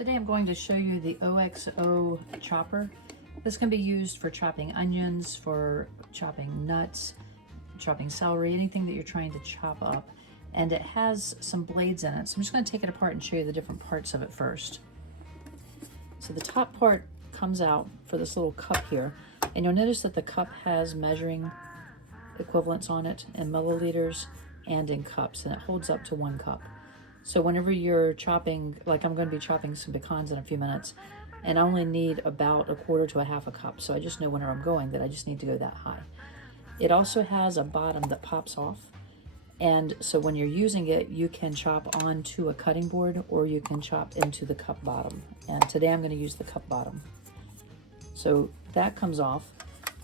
Today I'm going to show you the OXO chopper. This can be used for chopping onions, for chopping nuts, chopping celery, anything that you're trying to chop up. And it has some blades in it. So I'm just going to take it apart and show you the different parts of it first. So the top part comes out for this little cup here. And you'll notice that the cup has measuring equivalents on it in milliliters and in cups, and it holds up to 1 cup. So whenever you're chopping, like I'm going to be chopping some pecans in a few minutes, and I only need about 1/4 to 1/2 cup, so I just know whenever I'm going that I just need to go that high. It also has a bottom that pops off, and so when you're using it, you can chop onto a cutting board or you can chop into the cup bottom. And today I'm going to use the cup bottom. So that comes off.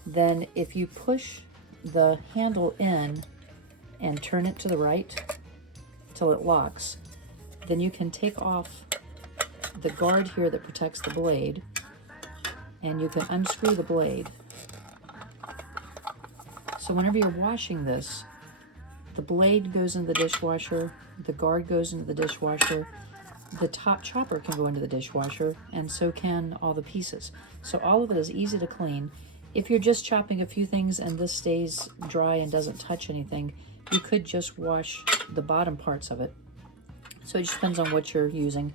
Then if you push the handle in and turn it to the right till it locks, then you can take off the guard here that protects the blade, and you can unscrew the blade. So whenever you're washing this, the blade goes into the dishwasher, the guard goes into the dishwasher, the top chopper can go into the dishwasher, and so can all the pieces. So all of it is easy to clean. If you're just chopping a few things and this stays dry and doesn't touch anything, you could just wash the bottom parts of it. So it just depends on what you're using.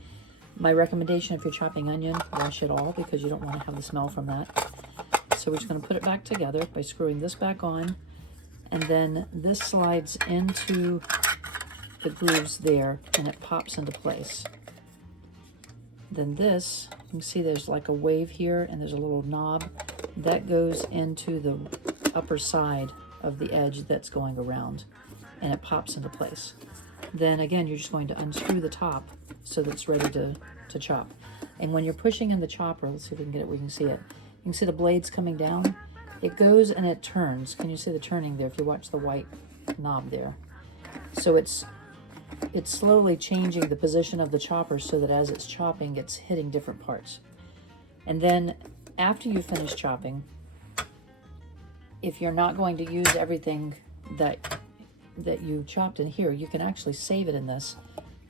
My recommendation, if you're chopping onion, wash it all because you don't want to have the smell from that. So we're just going to put it back together by screwing this back on, and then this slides into the grooves there and it pops into place. Then this, you can see there's like a wave here and there's a little knob that goes into the upper side of the edge that's going around, and it pops into place. Then again, you're just going to unscrew the top so that it's ready to chop. And when you're pushing in the chopper, let's see if we can get it where you can see it. You can see the blades coming down. It goes and it turns. Can you see the turning there if you watch the white knob there? So it's slowly changing the position of the chopper so that as it's chopping, it's hitting different parts. And then after you finish chopping, if you're not going to use everything that you chopped in here, you can actually save it in this.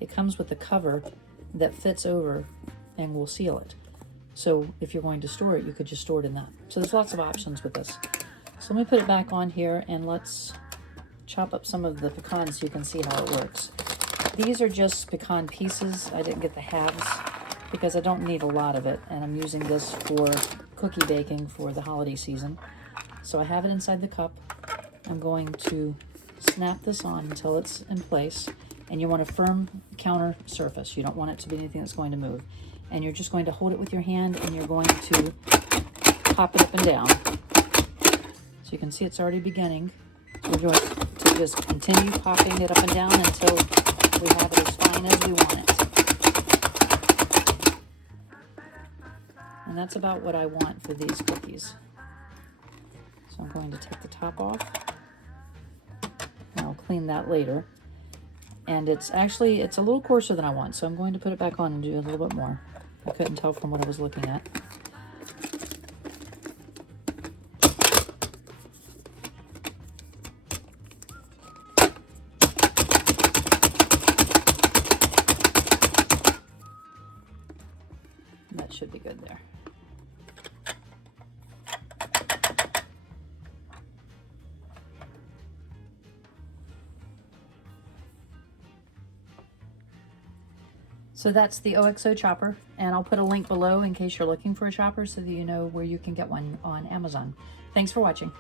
It comes with a cover that fits over and will seal it. So if you're going to store it, you could just store it in that. So there's lots of options with this. So let me put it back on here and let's chop up some of the pecans so you can see how it works. These are just pecan pieces. I didn't get the halves because I don't need a lot of it, and I'm using this for cookie baking for the holiday season. So I have it inside the cup. I'm going to snap this on until it's in place, and you want a firm counter surface. You don't want it to be anything that's going to move. And you're just going to hold it with your hand and you're going to pop it up and down. So you can see it's already beginning. So we're going to just continue popping it up and down until we have it as fine as we want it. And that's about what I want for these cookies. So I'm going to take the top off. I'll clean that later. And it's a little coarser than I want, so I'm going to put it back on and do a little bit more. I couldn't tell from what I was looking at. That should be good there. So that's the OXO chopper, and I'll put a link below in case you're looking for a chopper so that you know where you can get one on Amazon. Thanks for watching.